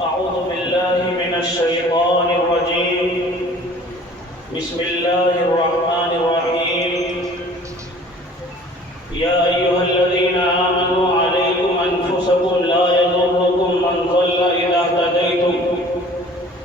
أعوذ بالله من الشيطان الرجيم. بسم الله الرحمن الرحيم. يا أيها الذين آمنوا عليكم أنفسكم لا يضركم من ضل إذا اهتديتم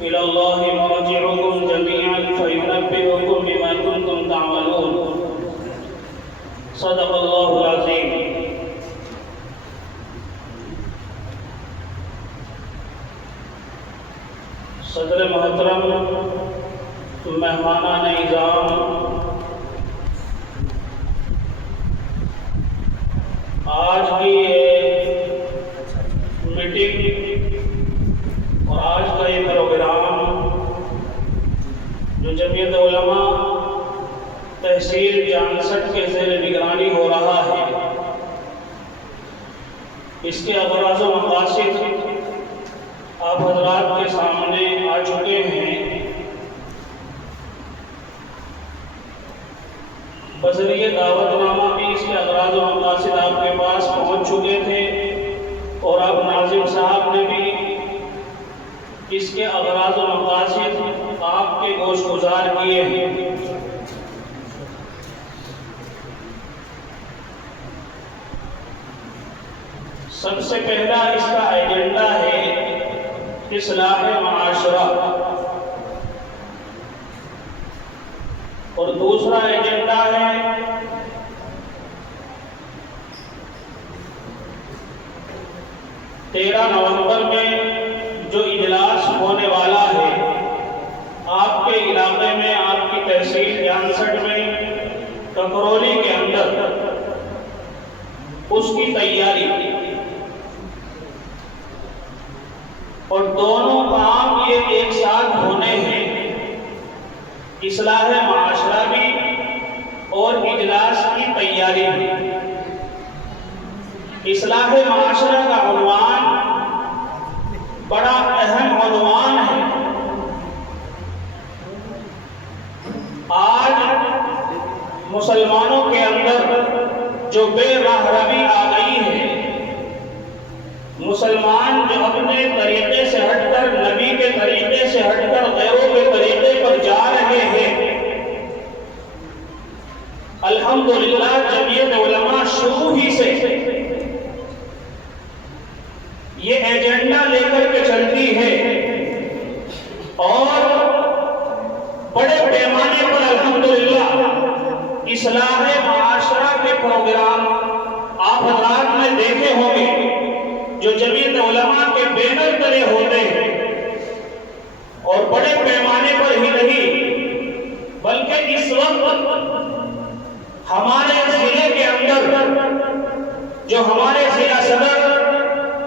إلى الله مرجعكم جميعا فينبئكم بما كنتم تعملون. صدق الله العظيم. صدر محترم، مہمانان اعظام، آج کی یہ میٹنگ اور آج کا یہ پروگرام جو جمعیت علماء تحصیل جانسٹ کے زیر نگرانی ہو رہا ہے، اس کے اغراض و مقاصد آپ حضرات کے سامنے آ چکے ہیں۔ بذریعہ دعوت نامہ بھی اس کے اغراض و مقاصد آپ کے پاس پہنچ چکے تھے اور اب ناظم صاحب نے بھی اس کے اغراض و مقاصد آپ کے گوش گزار کیے ہیں۔ سب سے پہلا اس کا ایجنڈا ہے اصلاح معاشرہ، اور دوسرا ایجنڈا ہے 13 نومبر میں جو اجلاس ہونے والا ہے آپ کے علاقے میں، آپ کی تحصیل جانسٹ میں، ککرولی کے اندر، اس کی تیاری، اور دونوں کام یہ ایک ساتھ ہونے ہیں، اصلاح معاشرہ بھی اور اجلاس کی تیاری بھی۔ اصلاح معاشرہ کا عنوان بڑا اہم عنوان ہے۔ آج مسلمانوں کے اندر جو بے راہ روی آ گئی ہے، مسلمان جو اپنے طریقے سے ہٹ کر، نبی کے طریقے سے ہٹ کر غیروں کے طریقے پر جا رہے ہیں، الحمدللہ جمعیت علماء شروع ہی سے یہ ایجنڈا لے کر کے چلتی ہے اور بڑے پیمانے پر الحمدللہ اصلاح معاشرہ کے پروگرام آپ حضرات نے دیکھے ہوں گے جو جمعیت علماء کے بینر تلے ہوتے ہیں، اور بڑے پیمانے پر ہی نہیں بلکہ اس وقت ہمارے ضلع کے اندر جو ہمارے ضلع صدر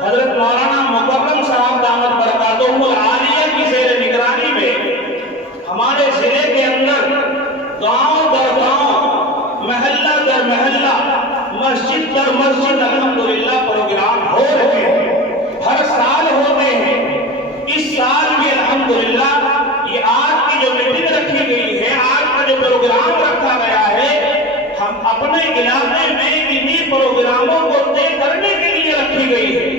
حضرت مولانا مکرم صاحب دامت برکاتہم العالیہ کی زیر نگرانی میں ہمارے ضلع کے اندر گاؤں در گاؤں، محلہ در محلہ، مسجد در مسجد الحمدللہ پروگرام ہو رہے ہیں، ہر سال ہوتے ہیں۔ اس سال بھی الحمدللہ یہ آج کی جو میٹنگ رکھی گئی ہے، آج کا جو پروگرام رکھا گیا ہے، ہم اپنے علاقے میں انہی پروگراموں کو طے کرنے کے لیے رکھی گئی ہے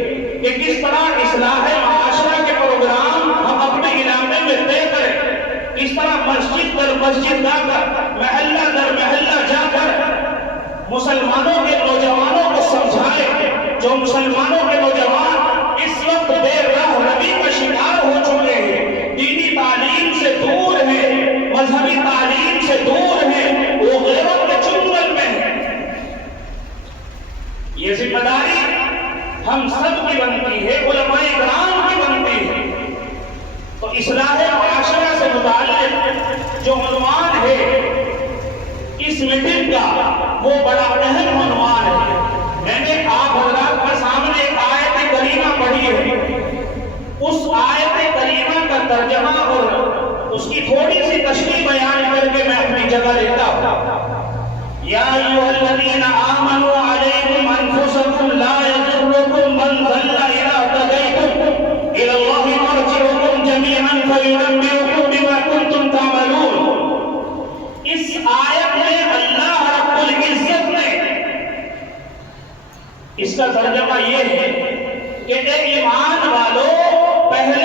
کہ کس طرح اصلاح معاشرہ کے پروگرام ہم اپنے علاقے میں طے کریں، کس طرح مسجد در مسجد جا کر، محلہ در محلہ جا کر مسلمانوں کے نوجوانوں کو سمجھائے۔ جو مسلمانوں کے نوجوان اس وقت بے راہ روی کا شکار ہو چکے ہیں، دینی تعلیم سے دور ہیں، مذہبی تعلیم سے دور ہیں، وہ غیروں کے چنگل میں ہیں۔ یہ ذمہ داری ہم سب کی بنتی ہے، علماء کرام کی بنتی ہے۔ تو اصلاح معاشرہ سے متعلق جو عنوان ہے اس میٹنگ کا، وہ بڑا اہم عنوان ہے۔ میں نے آپ حضرات کے سامنے ایک آیت کریمہ پڑھی ہے، اس آیت کریمہ کا ترجمہ اور اس کی تھوڑی سی تشریح بیان کر کے میں اپنی جگہ لیتا ہوں۔ یا ایھا الذین آمنوا علیکم انفسکم لا یضرکم من ضل اذا اهتدیتم الی اللہ مرجعکم جمیعا فینبئکم بما کنتم تعملون۔ اس آیت میں اللہ رب العزت نے اس کا ترجمہ یہ ہے کہ اے ایمان والو، پہلے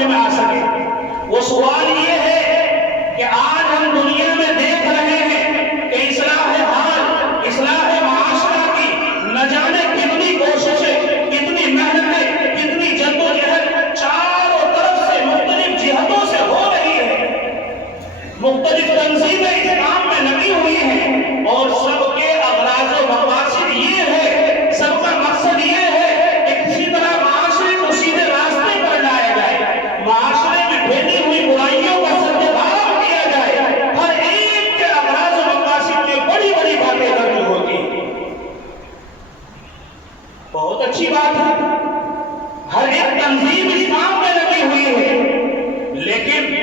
سمجھ میں آ سکے۔ وہ سوال یہ ہے کہ آج ہم دنیا میں دیکھ رہے ہیں کہ اصلاح حال، اصلاح معاشرہ کی نہ جانے کتنی کوششیں، کتنی محنتیں، کتنی جدوجہد چاروں طرف سے مختلف جہتوں سے ہو رہی ہے۔ مختلف تنظیمیں اس کام میں لگی ہوئی ہیں اور سب کے اغراض و مقاصد یہ ہے، سب کا مقصد یہ ہے کہ کسی طرح معاشرے کو سیدھے راستے پر لایا جائے، معاشرے میں پھیلی ہوئی برائیوں کا سردبار کیا جائے۔ ہر ایک کے اغراض و مقاصد میں بڑی بڑی باتیں درج ہوتی ہیں۔ بہت اچھی بات ہے، ہر ایک تنظیم اس کام میں لگی ہوئی ہے، لیکن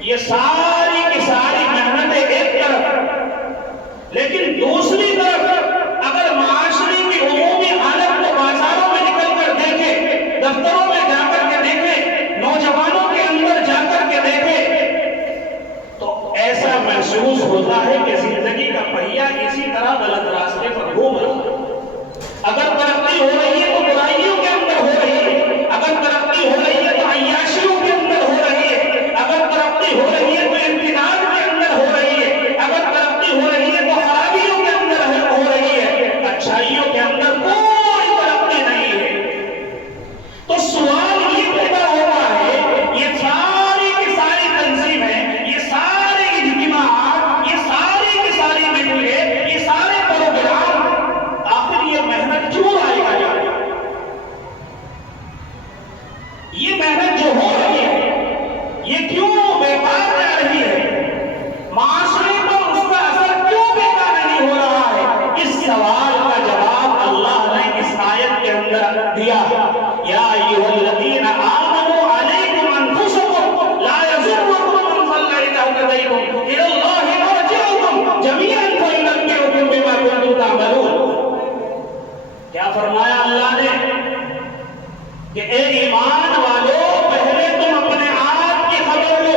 یہ ساری کی ساری محنتیں ایک طرف، لیکن دوسری طرف اگر معاشرے کی عمومی حالت کو بازاروں میں نکل کر دیکھیں، دفتروں میں جا کر کے دیکھیں، نوجوانوں کے اندر جا کر کے دیکھیں، تو ایسا محسوس ہوتا ہے کہ زندگی کا پہیہ اسی طرح غلط راستے پر گھوم رہا ہے۔ اگر ترقی ہو رہی ہے تو برائیوں کے اندر ہو رہی ہے، اگر ترقی ہو رہی ہے تو عیاشیوں کے اندر ہو رہی ہے، اگر ترقی ہو رہی ہے تو امتناع کے اندر ہو رہی ہے، اگر ترقی ہو رہی ہے تو خرابیوں کے اندر ہو رہی ہے، اچھائیوں کے اندر کوئی ترقی نہیں ہے۔ تو سوال یہ پیدا ہوتا ہے، یہ ساری کی ساری تنظیمیں، یہ سارے اجتماعات، یہ ساری کی ساری میٹنگیں، یہ سارے پروگرام، آخر یہ محنت کیوں آئے گا جائے؟ یہ محنت جو ہو رہی ہے یہ کیوں بیکار جا رہی ہے؟ معاشرے پر اس کا اثر کیوں بیکار نہیں ہو رہا ہے؟ اس سوال کا جواب اللہ نے اس آیت کے اندر دیا۔ یا ایھا الذین آمنوا علیکم انفسکم لا یضرکم من ضل اذا اهتدیتم الی اللہ مرجعکم جمیعا فینبئکم بما کنتم تعملون۔ کیا فرمایا اللہ نے کہ اے ایمان والو، پہلے تم اپنے آپ کی خبر لو۔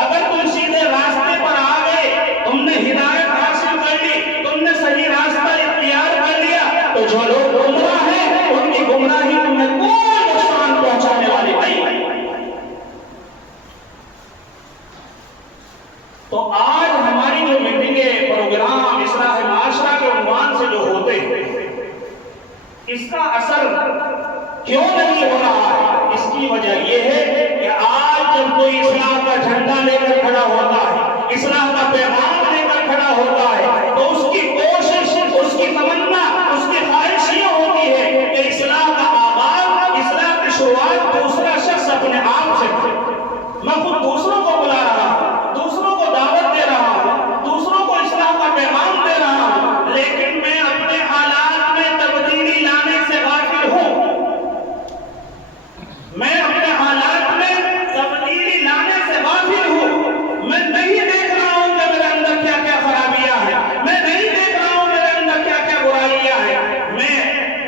اگر تم سیدھے راستے پر آ گئے، تم نے ہدایت حاصل کر لی، تم نے صحیح راستہ اختیار کر لیا، تو جو لوگ گمراہ ہیں ان کی گمراہی تمہیں کوئی نقصان پہنچانے والی نہیں۔ تو آج ہماری جو میٹنگیں، پروگرام اصلاح معاشرہ کے عنوان سے جو ہوتے ہیں، اس کا اثر کیوں نہیں ہو رہا ہے؟ اس کی وجہ یہ ہے کہ آج جب کوئی اصلاح کا جھنڈا لے کر کھڑا ہوتا ہے، اصلاح کا پیغام لے کر کھڑا ہوتا ہے، تو اس کی کوشش، اس کی تمنا، اس کی خواہش یہ ہوتی ہے کہ اصلاح کا آغاز، اصلاح کی شروعات دوسرا شخص اپنے آپ سے کرے۔ میں خود دوسروں کو بلا رہا ہوں، دوسروں کو دعوت دے رہا ہوں، دوسروں کو اصلاح کا پیغام دے رہا ہوں، لیکن میں اپنے حالات میں تبدیلی لانے سے غافل ہوں۔ میں اپنے حالات میں تبدیلی لانے سے غافل ہوں۔ میں نہیں دیکھ رہا ہوں کہ میرے اندر کیا کیا خرابیاں ہیں، میں نہیں دیکھ رہا ہوں میرے اندر کیا کیا برائیاں ہیں۔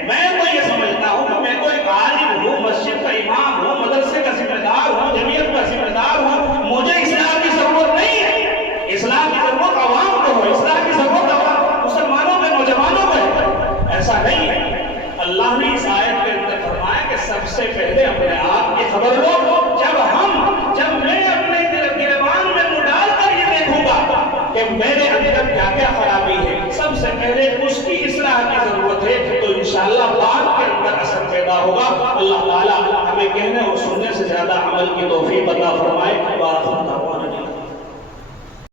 میں تو یہ سمجھتا ہوں کہ میں تو ایک عالم ہوں، مسجد کا امام ہوں، مدرسے کا ذمہ دار ہوں، جمعیت کا ذمہ دار ہوں، مجھے اصلاح کی ضرورت نہیں ہے۔ اصلاح کی ضرورت عوام کو ہے، اصلاح کی ضرورت عوام مسلمانوں کے نوجوانوں کو ہے۔ ایسا نہیں ہے۔ اللہ نے اس آیت کے اندر فرمایا کہ سب سے پہلے اپنے آپ کی خبر لو۔ جب میں اپنے گریبان میں منہ ڈال کر یہ دیکھوں گا کہ میرے اندر کیا کیا خرابی ہے، سب سے پہلے اس کی اصلاح کی ضرورت ہے، تو انشاءاللہ بعد کے اندر اثر پیدا ہوگا۔ اللہ تعالیٰ ہمیں کہنے اور سننے سے زیادہ عمل کی توفیق عطا فرمائے۔